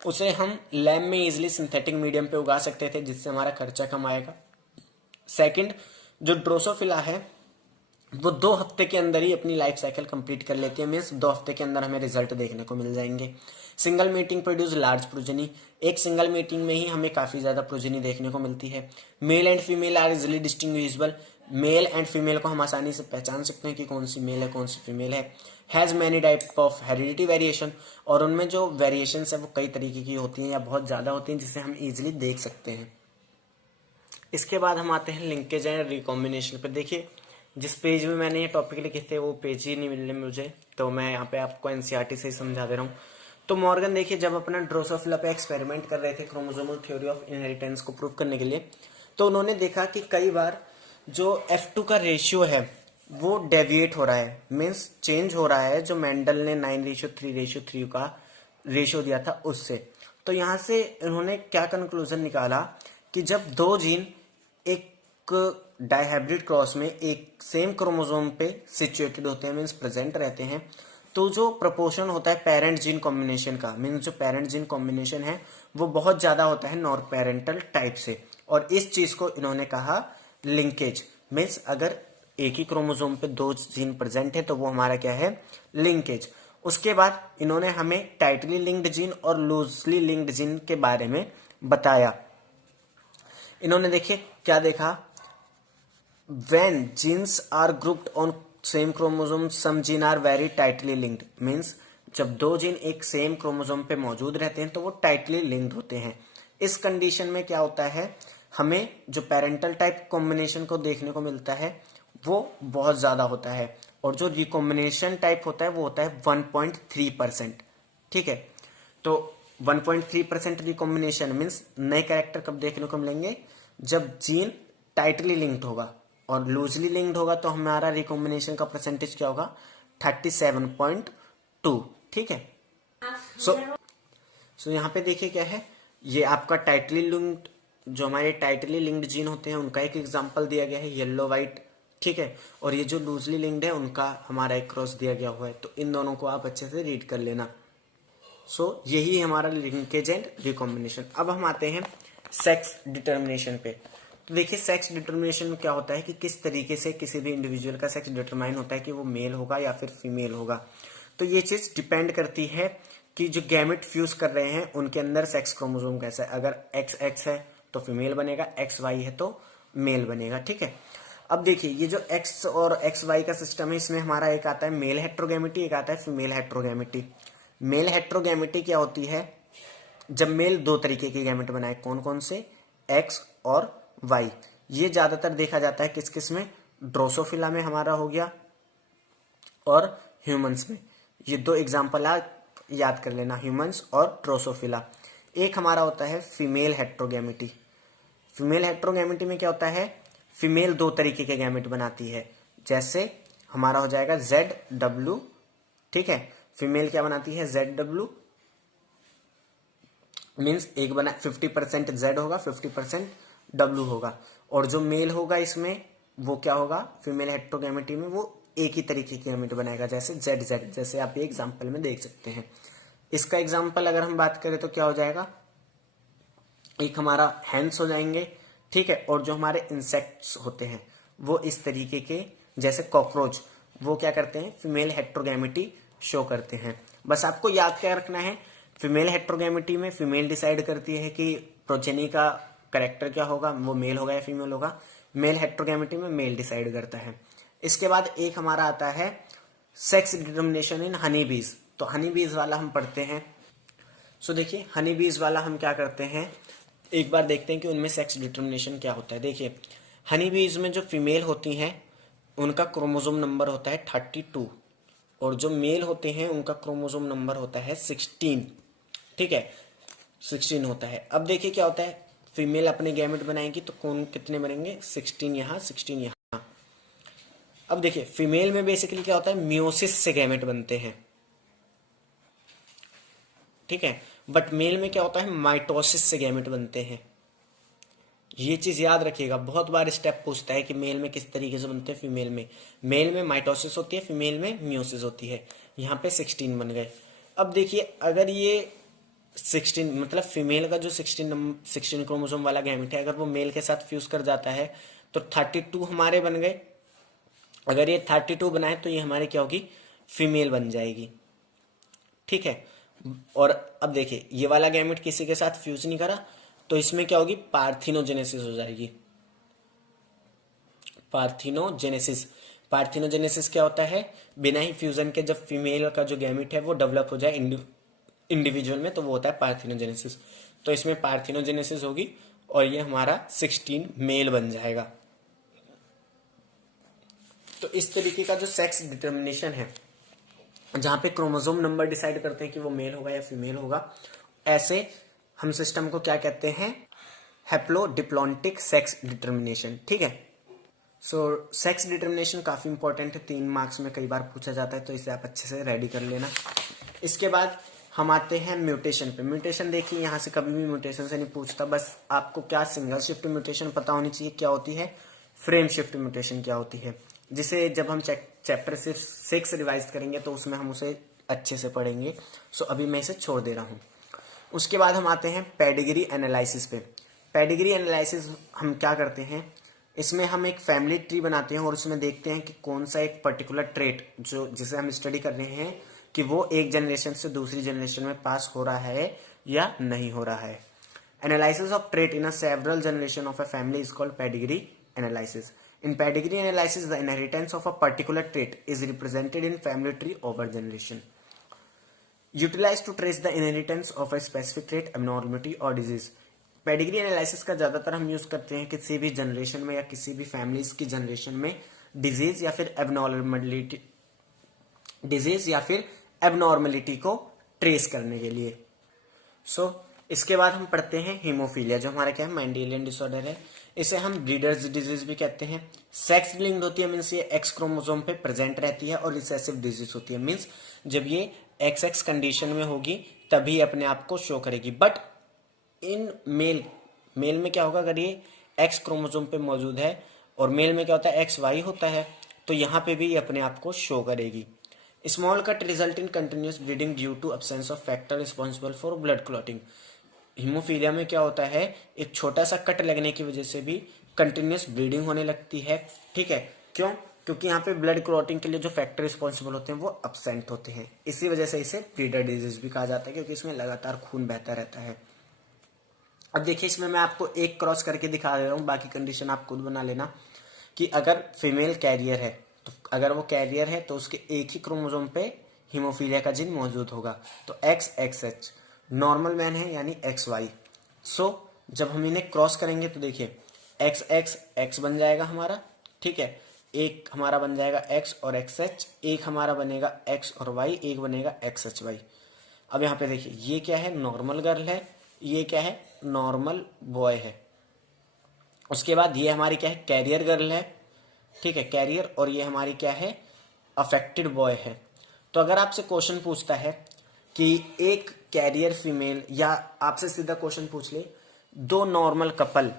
उसे हम लैब में इजिली सिंथेटिक मीडियम पे उगा सकते थे जिससे हमारा खर्चा कम आएगा। सेकंड, जो ड्रोसोफिला है वो 2 हफ्ते के अंदर ही अपनी लाइफ साइकिल कंप्लीट कर लेती है, मीन्स 2 हफ्ते के अंदर हमें रिजल्ट देखने को मिल जाएंगे। Single meeting produce large progeny. एक सिंगल मीटिंग में ही हमें काफी ज्यादा प्रोजेनी देखने को मिलती है। Male and female are easily distinguishable. Male and female को हम आसानी से पहचान सकते हैं कि कौन सी मेल है कौन सी फीमेल है। Has many type of heredity variation. और उनमें जो वेरिएशन है वो कई तरीके की होती हैं या बहुत ज्यादा होती हैं जिसे हम इजिली देख सकते हैं। इसके बाद हम आते हैं लिंकेज एंड रिकॉम्बिनेशन पे। देखिए, जिस पेज में मैंने ये टॉपिक लिखे थे वो पेज ही नहीं मिल रहे मुझे, तो मैं यहाँ पे आपको एनसीईआरटी से ही समझा दे रहा हूँ। तो मॉर्गन देखिए, जब अपना ड्रोसोफिला पे एक्सपेरिमेंट कर रहे थे क्रोमोसोमल थ्योरी ऑफ इनहेरिटेंस को प्रूव करने के लिए, तो उन्होंने देखा कि कई बार जो F2 का रेशियो है वो डेविएट हो रहा है, मीन्स चेंज हो रहा है, जो मेंडल ने 9:3:3 का रेशियो दिया था उससे। तो यहाँ से इन्होंने क्या कंक्लूजन निकाला कि जब दो जीन एक डाइहाइब्रिड क्रॉस में एक सेम क्रोमोसोम पे सिचुएटेड होते हैं, मीन्स प्रेजेंट रहते हैं, तो जो प्रपोर्शन होता है पेरेंट जीन कॉम्बिनेशन का, मीन्स जो पेरेंट जीन कॉम्बिनेशन है वो बहुत ज्यादा होता है नॉन पेरेंटल टाइप से। और इस चीज को इन्होंने कहा लिंकेज, मीन्स अगर एक ही क्रोमोसोम पे दो जीन प्रेजेंट है तो वो हमारा क्या है, लिंकेज। उसके बाद इन्होंने हमें टाइटली लिंक्ड जीन और लूजली लिंक्ड जीन के बारे में बताया। इन्होंने देखिए क्या देखा, when genes are grouped on same chromosome some gene are very tightly linked, means जब दो जीन एक सेम क्रोमोसोम पे मौजूद रहते हैं तो वो टाइटली लिंक्ड होते हैं। इस कंडीशन में क्या होता है, हमें जो पेरेंटल टाइप कॉम्बिनेशन को देखने को मिलता है वो बहुत ज्यादा होता है, और जो रिकॉम्बिनेशन टाइप होता है वो होता है 1.3%। ठीक है, तो 1.3% रिकॉम्बिनेशन मीन्स नए कैरेक्टर कब देखने को मिलेंगे, जब जीन टाइटली लिंक्ड होगा, और लूजली लिंक्ड होगा तो हमारा रिकॉम्बिनेशन का परसेंटेज क्या होगा, 37.2। ठीक है, सो यहाँ पे देखिए क्या है, ये आपका टाइटली लिंक्ड, जो हमारे टाइटली लिंक्ड जीन होते हैं उनका एक एग्जांपल दिया गया है, येलो व्हाइट। ठीक है, और ये जो लूजली लिंक्ड है उनका हमारा एक क्रॉस दिया गया हुआ है, तो इन दोनों को आप अच्छे से रीड कर लेना। सो यही हमारा लिंकेज एंड रिकॉम्बिनेशन। अब हम आते हैं सेक्स डिटर्मिनेशन पे। तो देखिए सेक्स डिटर्मिनेशन में क्या होता है कि किस तरीके से किसी भी इंडिविजुअल का सेक्स डिटरमाइन होता है कि वो मेल होगा या फिर फीमेल होगा। तो ये चीज डिपेंड करती है कि जो गैमेट फ्यूज कर रहे हैं उनके अंदर सेक्स क्रोमोसोम कैसा है। अगर XX है तो फीमेल बनेगा, XY है तो मेल बनेगा। ठीक है, अब देखिए ये जो X और XY का सिस्टम है, इसमें हमारा एक आता है मेल हेट्रोगैमेटी, एक आता है फीमेल हेट्रोगैमेटी। मेल हेट्रोगैमेटी क्या होती है, जब मेल दो तरीके के गैमेट बनाए, कौन कौन से, X और Y। ये ज्यादातर देखा जाता है किस किस में, ड्रोसोफिला में हमारा हो गया और ह्यूमंस में। ये दो एग्जाम्पल आप याद कर लेना, ह्यूमंस और ड्रोसोफिला। एक हमारा होता है फीमेल हेट्रोगैमेटी। फीमेल हेट्रोगैमेटी में क्या होता है, फीमेल दो तरीके के गैमेट बनाती है, जैसे हमारा हो जाएगा ZW। ठीक है, फीमेल क्या बनाती है, ZW, मीन्स एक बना 50% Z होगा, 50% W होगा। और जो मेल होगा इसमें वो क्या होगा, फीमेल हेट्रोगैमेटी में वो एक ही तरीके की गैमेट बनाएगा, जैसे ZZ, जैसे आप ये एग्जाम्पल में देख सकते हैं। इसका एग्जाम्पल अगर हम बात करें तो क्या हो जाएगा, एक हमारा हैंड्स हो जाएंगे। ठीक है, और जो हमारे इंसेक्ट्स होते हैं वो इस तरीके के, जैसे कॉकरोच, वो क्या करते हैं, फीमेल हेट्रोगैमेटी शो करते हैं। बस आपको याद क्या रखना है, फीमेल हेट्रोगैमेटी में फीमेल डिसाइड करती है कि प्रोजेनी का करेक्टर क्या होगा, वो मेल होगा या फीमेल होगा। मेल हेट्रोगैमेटी में मेल डिसाइड करता है। इसके बाद एक हमारा आता है सेक्स डिटर्मिनेशन इन हनी बीज। तो हनी बीज वाला हम पढ़ते हैं। सो देखिए हनी बीज वाला हम क्या करते हैं, एक बार देखते हैं कि उनमें सेक्स डिटर्मिनेशन क्या होता है। देखिए हनी बीज में जो फीमेल होती हैं उनका क्रोमोसोम नंबर होता है 32, और जो मेल होते हैं उनका क्रोमोसोम नंबर होता है 16। ठीक है, 16 होता है। अब देखिए क्या होता है, फीमेल अपने गैमेट बनाएंगी तो कौन कितने बनेंगे, 16 यहाँ 16 यहाँ। अब देखिए फीमेल में बेसिकली क्या होता है, मियोसिस से गैमेट बनते हैं। ठीक है, बट मेल में क्या होता है, माइटोसिस से गैमेट बनते हैं। ये चीज याद रखिएगा, बहुत बार स्टेप पूछता है कि मेल में किस तरीके से बनते हैं, फीमेल में। मेल में माइटोसिस होती है, फीमेल में मियोसिस होती है। यहाँ पे 16 बन गए। अब देखिए अगर ये 16 मतलब फीमेल का जो 16 क्रोमोसोम वाला गैमेट है, अगर वो मेल के साथ फ्यूज कर जाता है तो 32 हमारे बन गए। अगर ये 32 बनाए तो ये हमारे क्या होगी, फीमेल बन जाएगी। ठीक है, और अब देखिए ये वाला गैमेट किसी के साथ फ्यूज नहीं करा तो इसमें क्या होगी, पार्थिनोजेनेसिस हो जाएगी। पार्थिनोजेनेसिस, पार्थिनोजेनेसिस क्या होता है, बिना ही फ्यूजन के जब फीमेल का जो गैमेट है वो डेवलप हो जाए इंडिविजुअल में, तो वो होता है पार्थिनोजेनेसिस। तो इसमें पार्थिनोजेनेसिस होगी और ये हमारा 16 मेल बन जाएगा। तो इस तरीके का जो सेक्स डिटर्मिनेशन है, जहां पे क्रोमोसोम नंबर डिसाइड करते हैं कि वो मेल होगा या फीमेल होगा, ऐसे हम सिस्टम को क्या कहते हैं, हैप्लोडिप्लॉन्टिक सेक्स डिटर्मिनेशन। ठीक है, सो सेक्स डिटर्मिनेशन काफ़ी इंपॉर्टेंट है, 3 मार्क्स में कई बार पूछा जाता है, तो इसे आप अच्छे से रेडी कर लेना। इसके बाद हम आते हैं म्यूटेशन पे। म्यूटेशन देखिए, यहाँ से कभी भी म्यूटेशन से नहीं पूछता, बस आपको क्या सिंगल शिफ्ट म्यूटेशन पता होनी चाहिए क्या होती है, फ्रेम शिफ्ट म्यूटेशन क्या होती है, जिसे जब हम चैप्टर 6 रिवाइज करेंगे तो उसमें हम उसे अच्छे से पढ़ेंगे। सो अभी मैं इसे छोड़ दे रहा हूँ। उसके बाद हम आते हैं पेडिग्री एनालिसिस पे। पेडिग्री एनालिसिस हम क्या करते हैं, इसमें हम एक फैमिली ट्री बनाते हैं और उसमें देखते हैं कि कौन सा एक पर्टिकुलर ट्रेट जो जिसे हम स्टडी कर रहे हैं कि वो एक जनरेशन से दूसरी जनरेशन में पास हो रहा है या नहीं हो रहा है। Analysis of trait in a several generation of a family is called pedigree analysis. In pedigree analysis, the inheritance of a particular trait is represented in family tree over generation. Utilized to trace the inheritance of a specific trait, abnormality or disease. Pedigree analysis का ज़्यादातर हम use करते हैं किसी भी generation में या किसी भी फैमिलीज की जनरेशन में डिजीज या फिर एबनॉर्मलिटी को ट्रेस करने के लिए। इसके बाद हम पढ़ते हैं हीमोफीलिया, जो हमारा क्या है, मेंडेलियन डिसऑर्डर है। इसे हम ब्रीडर्स डिजीज भी कहते हैं। सेक्स लिंक्ड होती है, मीन्स ये एक्स क्रोमोसोम पे प्रेजेंट रहती है, और रिसेसिव डिजीज होती है, मीन्स जब ये एक्स कंडीशन में होगी तभी अपने आप को शो करेगी। बट इन मेल में क्या होगा, अगर ये एक्स क्रोमोसोम पे मौजूद है और मेल में क्या होता है, XY होता है, तो यहाँ पे भी ये अपने आप को शो करेगी। Small cut result in continuous bleeding due to absence of factor responsible for blood clotting. Haemophilia में क्या होता है, एक छोटा सा कट लगने की वजह से भी कंटिन्यूस ब्लीडिंग होने लगती है। ठीक है, क्यों? क्योंकि यहाँ पे ब्लड क्लॉटिंग के लिए जो फैक्टर रिस्पॉन्सिबल होते हैं वो अब्सेंट होते हैं। इसी वजह से इसे ब्लीडर डिजीज भी कहा जाता है, क्योंकि इसमें लगातार खून बहता रहता है। अब देखिए, इसमें मैं आपको एक क्रॉस करके दिखा दे रहा हूँ, बाकी कंडीशन आप खुद बना लेना। कि अगर फीमेल कैरियर है, तो अगर वो कैरियर है तो उसके एक ही क्रोमोसोम पे हीमोफीलिया का जीन मौजूद होगा, तो XXH। नॉर्मल मैन है यानी XY। जब हम इन्हें क्रॉस करेंगे तो देखिए XX X बन जाएगा हमारा, ठीक है, एक हमारा बन जाएगा X और XH, एक हमारा बनेगा X और Y, एक बनेगा XHY। अब यहाँ पे देखिए, ये क्या है, नॉर्मल गर्ल है, ये क्या है, नॉर्मल बॉय है। उसके बाद ये हमारी क्या है, कैरियर गर्ल है, ठीक है, कैरियर, और ये हमारी क्या है, अफेक्टेड बॉय है। तो अगर आपसे क्वेश्चन पूछता है कि एक कैरियर फीमेल, या आपसे सीधा क्वेश्चन पूछ ले, 2 नॉर्मल कपल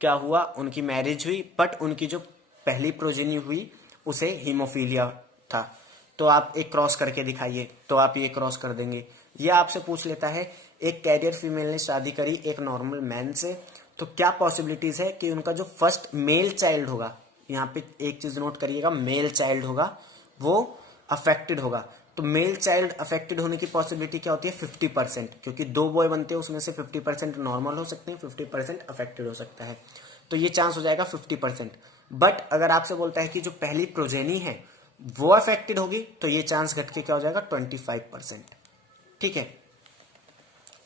क्या हुआ, उनकी मैरिज हुई, बट उनकी जो पहली प्रोजेनी हुई उसे हीमोफीलिया था, तो आप एक क्रॉस करके दिखाइए, तो आप ये क्रॉस कर देंगे। या आपसे पूछ लेता है, एक कैरियर फीमेल ने शादी करी एक नॉर्मल मैन से, तो क्या पॉसिबिलिटीज है कि उनका जो फर्स्ट मेल चाइल्ड होगा, यहाँ पे एक चीज नोट करिएगा, मेल चाइल्ड होगा वो अफेक्टेड होगा। तो मेल चाइल्ड अफेक्टेड होने की पॉसिबिलिटी क्या होती है, 50%, क्योंकि 2 बॉय बनते हैं, उसमें से 50% नॉर्मल हो सकते हैं, 50% अफेक्टेड हो सकता है, तो ये चांस हो जाएगा 50%। बट अगर आपसे बोलता है कि जो पहली प्रोजेनी है वो अफेक्टेड होगी, तो ये चांस घट के क्या हो जाएगा, 25%। ठीक है,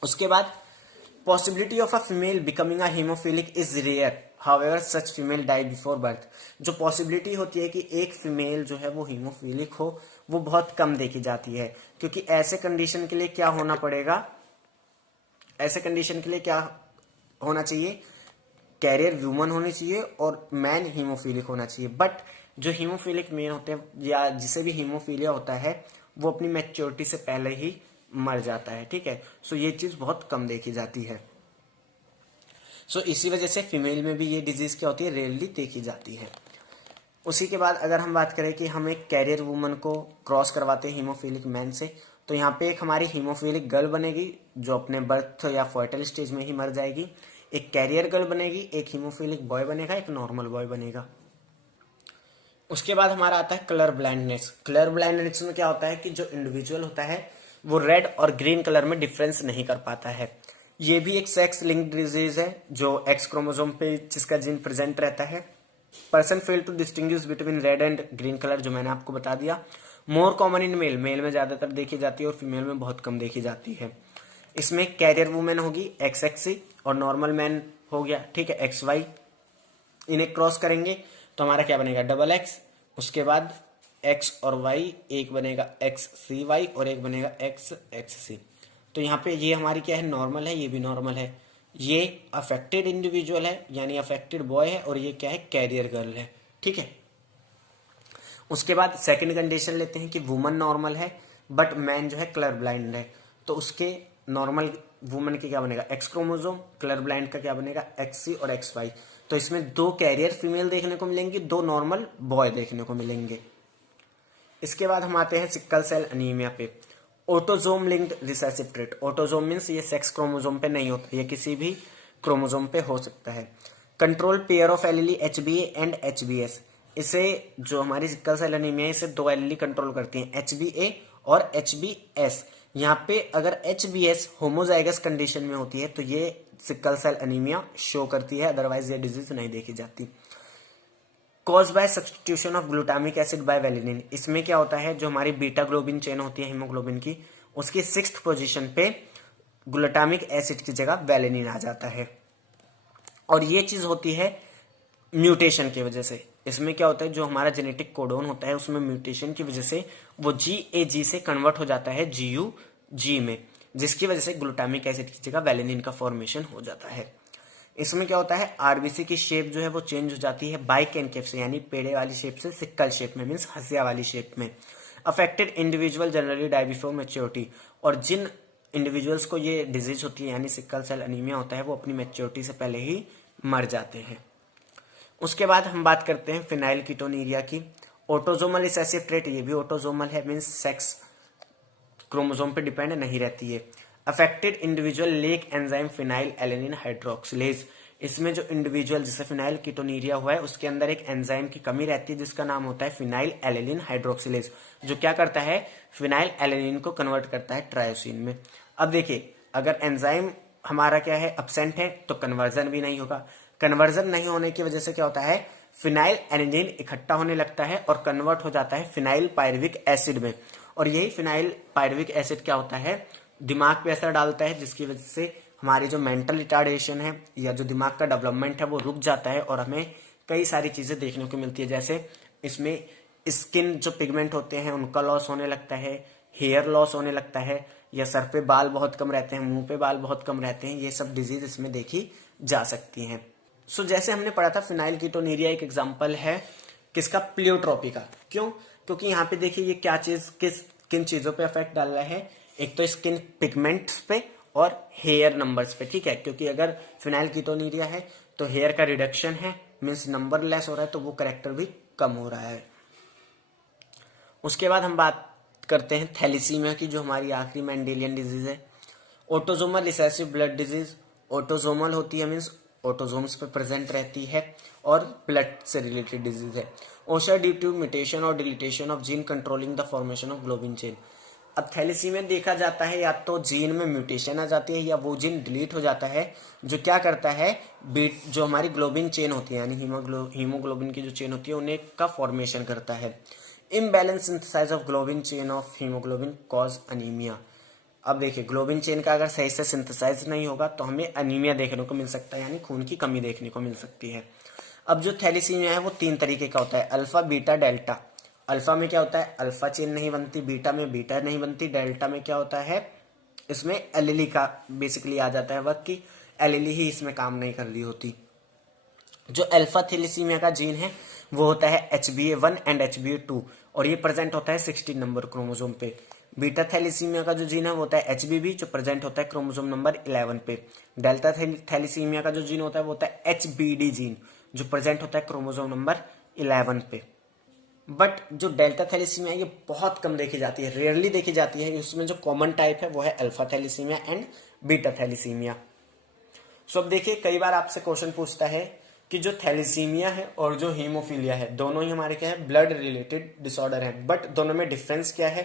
उसके बाद possibility of a female becoming a haemophilic is rare, however such female die before birth. जो पॉसिबिलिटी होती है कि एक फीमेल जो है वो हीमोफिलिक हो, वो बहुत कम देखी जाती है, क्योंकि ऐसे कंडीशन के लिए क्या होना पड़ेगा, ऐसे कंडीशन के लिए क्या होना चाहिए, कैरियर वुमन होनी चाहिए और मैन हीमोफिलिक होना चाहिए। बट जो हीमोफिलिक मैन होते हैं या जिसे भी हीमोफीलिया होता है, वो अपनी मैच्योरिटी से पहले ही मर जाता है। ठीक है, सो ये चीज बहुत कम देखी जाती है। सो इसी वजह से फीमेल में भी ये डिजीज क्या होती है, रेयरली देखी जाती है। उसी के बाद अगर हम बात करें कि हम एक कैरियर वुमन को क्रॉस करवाते हैं हीमोफिलिक मैन से, तो यहाँ पे एक हमारी हीमोफिलिक गर्ल बनेगी जो अपने बर्थ या फर्टाइल स्टेज में ही मर जाएगी, एक कैरियर गर्ल बनेगी, एक हीमोफिलिक बॉय बनेगा, एक नॉर्मल बॉय बनेगा। उसके बाद हमारा आता है कलर ब्लाइंडनेस। कलर ब्लाइंडनेस में क्या होता है कि जो इंडिविजुअल होता है वो रेड और ग्रीन कलर में डिफरेंस नहीं कर पाता है। ये भी एक सेक्स लिंक्ड डिजीज है, जो एक्स क्रोमोसोम पे जिसका जीन प्रेजेंट रहता है। Person fail to distinguish between red and green colour, जो मैंने आपको बता दिया। More common in male, male में ज्यादातर देखी जाती है और फीमेल में बहुत कम देखी जाती है। इसमें कैरियर वुमेन होगी XXC और नॉर्मल मैन हो गया, ठीक है, XY। इन्हें क्रॉस करेंगे तो हमारा क्या बनेगा, XX। उसके बाद X और Y, एक बनेगा XCY और एक बनेगा XXC। तो यहाँ पे ये हमारी क्या है, नॉर्मल है, ये भी नॉर्मल है। ये अफेक्टेड इंडिविजुअल है यानी अफेक्टेड बॉय है, और ये क्या है, कैरियर गर्ल है। ठीक है। उसके बाद सेकंड कंडीशन लेते हैं कि वुमन नॉर्मल है बट मैन जो है कलर ब्लाइंड है, तो उसके नॉर्मल वुमन के क्या बनेगा, एक्स क्रोमोसोम, कलर ब्लाइंड का क्या बनेगा, XC और XY। तो इसमें 2 कैरियर फीमेल देखने को मिलेंगी, 2 नॉर्मल बॉय देखने को मिलेंगे। इसके बाद हम आते हैं सिक्कल सेल अनीमिया पे। Autosome linked recessive trait, autosome means ये सेक्स क्रोमोसोम पे नहीं होता, ये किसी भी क्रोमोसोम पे हो सकता है। Control pair of allele HBA and HBS, इसे जो हमारी सिक्कल सेल अनीमिया इसे 2 एलीली कंट्रोल करती हैं, HBA और HBS। यहाँ पे अगर HBS होमोजाइगस कंडीशन में होती है तो ये सिक्कल सेल अनीमिया शो करती है, अदरवाइज ये डिजीज नहीं देखी जाती। Cause by substitution of glutamic acid by valine, इसमें क्या होता है, जो हमारी बीटा ग्लोबिन चेन होती है हीमोग्लोबिन की, उसकी 6th पोजीशन पे ग्लूटामिक एसिड की जगह वेलिनिन आ जाता है, और ये चीज होती है म्यूटेशन की वजह से। इसमें क्या होता है, जो हमारा जेनेटिक कोडोन होता है उसमें म्यूटेशन की वजह से वो GAG से कन्वर्ट हो जाता है GUG में, जिसकी वजह से ग्लूटामिक एसिड की जगह वेलिनिन का फॉर्मेशन हो जाता है। इसमें क्या होता है, RBC की शेप जो है वो चेंज हो जाती है बाइकैनकेफ से, यानी पेड़े वाली शेप से सिक्कल शेप में, मीन्स हंसिया वाली शेप में। Affected individual generally die before maturity, और जिन इंडिविजुअल्स को ये डिजीज होती है यानी सिक्कल सेल अनीमिया होता है वो अपनी मैच्योरिटी से पहले ही मर जाते हैं। उसके बाद हम बात करते हैं फिनाइल कीटोनीरिया की। ऑटोजोमल रिसेसिव ट्रेट, ये भी ऑटोजोमल है, मीन्स सेक्स क्रोमोसोम पे डिपेंड नहीं रहती है। Affected individual lake enzyme phenyl alanine hydroxylase, इसमें जो इंडिविजुअल जिसे फिनाइल कीटोनीरिया हुआ है उसके अंदर एक एंजाइम की कमी रहती है जिसका नाम होता है फिनाइल एलेनिन हाइड्रोक्सिलेज, जो क्या करता है, फिनाइल एलेनिन को कन्वर्ट करता है ट्रायोसिन में। अब देखिए, अगर एंजाइम हमारा क्या है, एब्सेंट है, तो कन्वर्जन भी नहीं होगा। कन्वर्जन नहीं होने की वजह से क्या होता है, फिनाइल एलेनिन इकट्ठा होने लगता है और कन्वर्ट हो जाता है फिनाइल पायरुविक एसिड में, और यही फिनाइल पायरुविक एसिड क्या होता है, दिमाग पे असर डालता है, जिसकी वजह से हमारी जो मेंटल रिटार्डेशन है या जो दिमाग का डेवलपमेंट है वो रुक जाता है, और हमें कई सारी चीजें देखने को मिलती है, जैसे इसमें स्किन जो पिगमेंट होते हैं उनका लॉस होने लगता है, हेयर लॉस होने लगता है, या सर पे बाल बहुत कम रहते हैं, मुंह पे बाल बहुत कम रहते हैं, ये सब डिजीज इसमें देखी जा सकती हैं। सो जैसे हमने पढ़ा था फिनाइल कीटोनीरिया एक एग्जांपल है किसका, प्लियोट्रोपी का। क्यों, क्योंकि यहाँ पे देखिए ये क्या चीज किन चीजों पे इफेक्ट डाल रहा है, एक तो स्किन पिगमेंट्स पे और हेयर नंबर्स पे, ठीक है, क्योंकि अगर फिनाइल कीटोनीरिया है तो हेयर का रिडक्शन है, मीन्स नंबर लेस हो रहा है, तो वो करेक्टर भी कम हो रहा है। उसके बाद हम बात करते हैं थैलीसीमिया की, जो हमारी आखिरी मेंडेलियन डिजीज है। Autosomal recessive blood disease, autosomal होती है मीन्स ऑटोजोम्स पे प्रेजेंट रहती है और ब्लड से रिलेटेड डिजीज है। ओशा ड्यू टू म्यूटेशन और deletion of gene controlling the formation of globin chain. अब थैलीसीमिया देखा जाता है या तो जीन में म्यूटेशन आ जाती है या वो जीन डिलीट हो जाता है, जो क्या करता है, जो हमारी ग्लोबिन चेन होती है यानी हीमोग्लोबिन की जो चेन होती है उन्हें का फॉर्मेशन करता है। Imbalance synthesize of globin chain of haemoglobin cause anaemia. अब देखिए, ग्लोबिन चेन का अगर सही से सिंथेसाइज नहीं होगा तो हमें अनीमिया देखने को मिल सकता है, यानी खून की कमी देखने को मिल सकती है। अब जो थैलीसीमिया है वो 3 तरीके का होता है, अल्फा, बीटा, डेल्टा। अल्फा में क्या होता है, अल्फा चेन नहीं बनती, बीटा में बीटा नहीं बनती, डेल्टा में क्या होता है, इसमें एलीली का बेसिकली आ जाता है वर्क की, एलीली ही इसमें काम नहीं कर रही होती। जो अल्फा थैलीसीमिया का जीन है वो होता है HbA1 एंड HbA2, और ये प्रेजेंट होता है 16 नंबर क्रोमोसोम पे। बीटा थैलीसीमिया का जो जीन है वो होता है HBB, जो प्रेजेंट होता है क्रोमोसोम नंबर 11 पे। डेल्टा थैलीसीमिया का जो जीन होता है वो होता है HBD जीन, जो प्रेजेंट होता है क्रोमोसोम नंबर 11 पे। बट जो डेल्टा थैलीसीमिया ये बहुत कम देखी जाती है, रेयरली देखी जाती है। उसमें जो कॉमन टाइप है वो है alpha thalassemia and beta thalassemia. So अब देखिए, कई बार आपसे क्वेश्चन पूछता है कि जो थैलीसीमिया है और जो हीमोफीलिया है दोनों ही हमारे क्या है, ब्लड रिलेटेड डिसऑर्डर है, बट दोनों में डिफरेंस क्या है,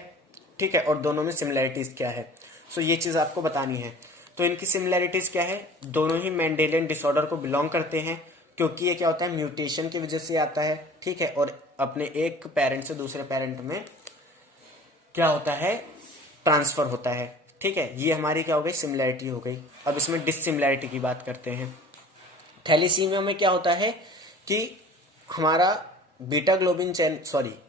ठीक है, और दोनों में सिमिलैरिटीज क्या है। सो ये चीज आपको बतानी है। तो इनकी सिमिलैरिटीज क्या है, दोनों ही मेंडेलियन डिसऑर्डर को बिलोंग करते हैं, क्योंकि ये क्या होता है, म्यूटेशन की वजह से आता है, ठीक है, और अपने एक पेरेंट से दूसरे पेरेंट में क्या होता है, ट्रांसफर होता है, ठीक है। ये हमारी क्या हो गई, सिमिलैरिटी हो गई। अब इसमें डिससिमिलैरिटी की बात करते हैं। थैलीसीमिया में क्या होता है कि हमारा बीटा ग्लोबिन चेन,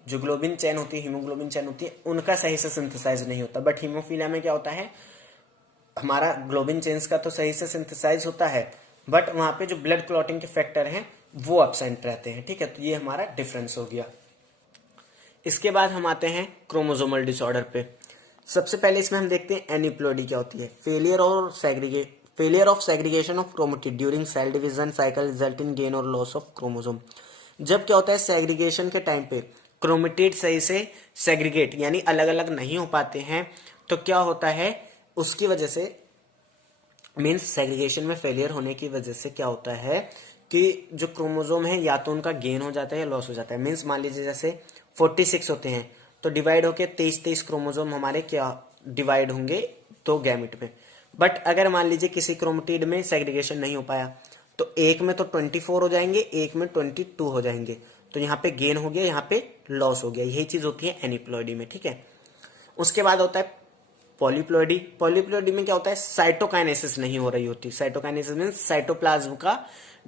जो ग्लोबिन चेन होती है, हीमोग्लोबिन चेन होती है, उनका सही से सिंथेसाइज नहीं होता। बट हीमोफीलिया में क्या होता है, हमारा ग्लोबिन चेन्स का तो सही से सिंथेसाइज होता है, बट वहां पे जो ब्लड क्लॉटिंग के फैक्टर हैं वो अब्सेंट रहते हैं, ठीक है। तो ये हमारा डिफरेंस हो गया। इसके बाद हम आते हैं क्रोमोसोमल डिसऑर्डर पे। सबसे पहले इसमें हम देखते हैं एनिप्लॉइडी क्या होती है। Failure of segregation of chromatid during cell division cycle result in gain और लॉस ऑफ क्रोमोसोम। जब क्या होता है सेग्रीगेशन के टाइम पे क्रोमेटिड सही से सेग्रीगेट यानी अलग अलग नहीं हो पाते हैं, तो क्या होता है उसकी वजह से, मीन्स सेग्रीगेशन में फेलियर होने की वजह से क्या होता है कि जो क्रोमोसोम है या तो उनका गेन हो जाता है या लॉस हो जाता है। मीन्स मान लीजिए जैसे 46 होते हैं तो डिवाइड होके 23 क्रोमोसोम हमारे क्या डिवाइड होंगे 2 गैमेट में। बट अगर मान लीजिए किसी क्रोमेटिड में सेग्रीगेशन नहीं हो पाया तो एक में तो 24 हो जाएंगे, एक में 22 हो जाएंगे। तो यहाँ पे गेन हो गया, यहाँ पे लॉस हो गया। यही चीज होती है एनिप्लॉइडी में, ठीक है। उसके बाद होता है पॉलीप्लॉइडी। पॉलीप्लॉइडी में क्या होता है साइटोकाइनेसिस नहीं हो रही होती। साइटोकाइनेसिस मीन साइटोप्लाज्म का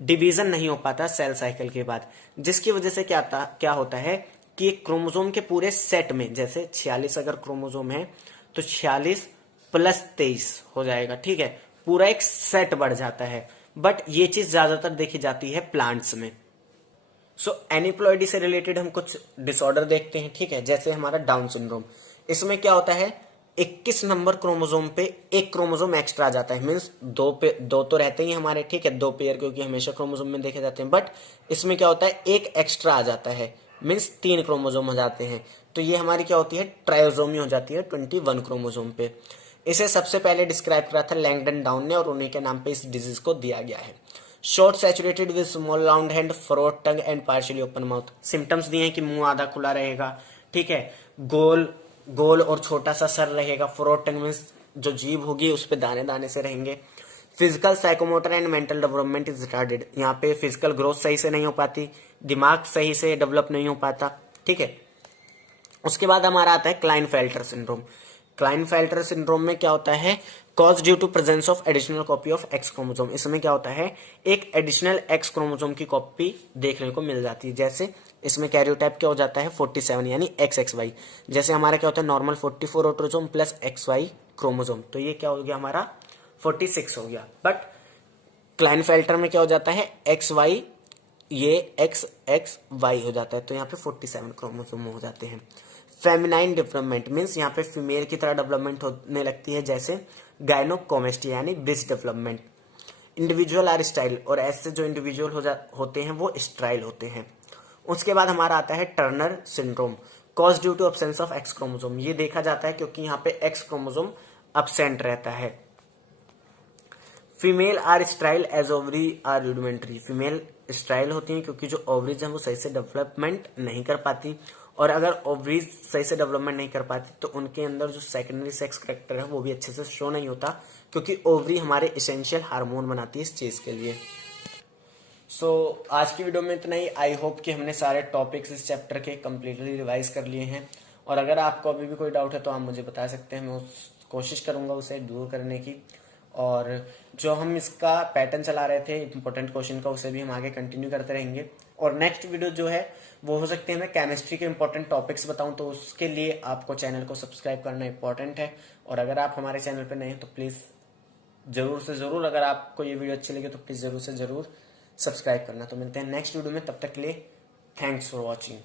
डिवीजन नहीं हो पाता सेल साइकिल के बाद, जिसकी वजह से क्या होता है कि एक क्रोमोसोम के पूरे सेट में, जैसे 46 अगर क्रोमोसोम है तो 46 प्लस 23 हो जाएगा, ठीक है। पूरा एक सेट बढ़ जाता है। बट ये चीज ज्यादातर देखी जाती है प्लांट्स में। सो एनिप्लॉइडी से रिलेटेड हम कुछ डिसऑर्डर देखते हैं, ठीक है। जैसे हमारा डाउन सिंड्रोम, इसमें क्या होता है 21 नंबर क्रोमोसोम पे एक क्रोमोसोम एक्स्ट्रा आ जाता है। मीन्स दो तो रहते ही हमारे, ठीक है, 2 पेयर क्योंकि हमेशा क्रोमोसोम में देखे जाते हैं। बट इसमें क्या होता है एक एक्स्ट्रा आ जाता है, मीन्स 3 क्रोमोसोम हो जाते हैं। तो ये हमारी क्या होती है ट्रायोसोमी हो जाती है 21 क्रोमोसोम पे। इसे सबसे पहले डिस्क्राइब करा था लैंगडन डाउन ने और उन्हीं के नाम पे इस डिजीज को दिया गया है। Short saturated with small round hand, फ्रोट tongue and partially open mouth. Symptoms दिए हैं कि मुंह आधा खुला रहेगा, ठीक है, गोल गोल और छोटा सा सर रहेगा। फ्रोट टंग मीन्स जो जीभ होगी उस पे दाने दाने से रहेंगे। Physical psychomotor and mental development is retarded. यहाँ पे फिजिकल ग्रोथ सही से नहीं हो पाती, दिमाग सही से डेवलप नहीं हो पाता, ठीक है। उसके बाद हमारा आता है क्लाइनफेल्टर सिंड्रोम। क्लाइनफेल्टर सिंड्रोम में क्या होता है cause due to presence of additional copy of X chromosome. इसमें क्या होता है एक एडिशनल एक्स क्रोमोसोम की कॉपी देखने को मिल जाती है। जैसे इसमें कैरियोटाइप क्या हो जाता है 47 यानी XXY। जैसे हमारा क्या होता है normal 44 autosome plus XY chromosome, तो ये क्या हो गया हमारा 46 हो गया। बट क्लाइनफेल्टर में क्या हो जाता है XY, ये XXY हो जाता है, तो यहाँ पे 47 क्रोमोसोम हो जाते हैं। फेमिनाइन डेवलपमेंट मीन्स यहाँ पे फीमेल की तरह डेवलपमेंट होने लगती है, जैसे गायनोकोमेस्टिया यानी breast development. Individual are sterile, और ऐसे जो इंडिविजुअल होते हैं वो स्टाइल होते हैं। उसके बाद हमारा आता है Turner syndrome, cause due to absence of X chromosome. ये देखा जाता है क्योंकि यहाँ पे एक्स क्रोमोसोम अब्सेंट रहता है। Female are sterile as ovary are rudimentary. Female sterile होती हैं क्योंकि जो ओवरीज हैं वो सही से डेवलपमेंट नहीं कर पाती, और अगर ओवरीज सही से डेवलपमेंट नहीं कर पाती तो उनके अंदर जो सेकेंडरी सेक्स कैरेक्टर है वो भी अच्छे से शो नहीं होता, क्योंकि ओवरी हमारे इसेंशियल हार्मोन बनाती है इस चीज के लिए। सो आज की वीडियो में इतना ही। आई होप कि हमने सारे टॉपिक्स इस चैप्टर के कम्प्लीटली रिवाइज कर लिए हैं, और अगर आपको अभी भी कोई डाउट है तो आप मुझे बता सकते हैं, मैं कोशिश करूंगा उसे दूर करने की। और जो हम इसका पैटर्न चला रहे थे इंपॉर्टेंट क्वेश्चन का, उसे भी हम आगे कंटिन्यू करते रहेंगे। और नेक्स्ट वीडियो जो है वो हो सकती है मैं केमिस्ट्री के इंपॉर्टेंट टॉपिक्स बताऊं, तो उसके लिए आपको चैनल को सब्सक्राइब करना इंपॉर्टेंट है। और अगर आप हमारे चैनल पर नए हैं तो प्लीज़ जरूर से जरूर, अगर आपको ये वीडियो अच्छी लगे तो प्लीज़ जरूर से जरूर सब्सक्राइब करना। तो मिलते हैं नेक्स्ट वीडियो में, तब तक के लिए थैंक्स फॉर वॉचिंग।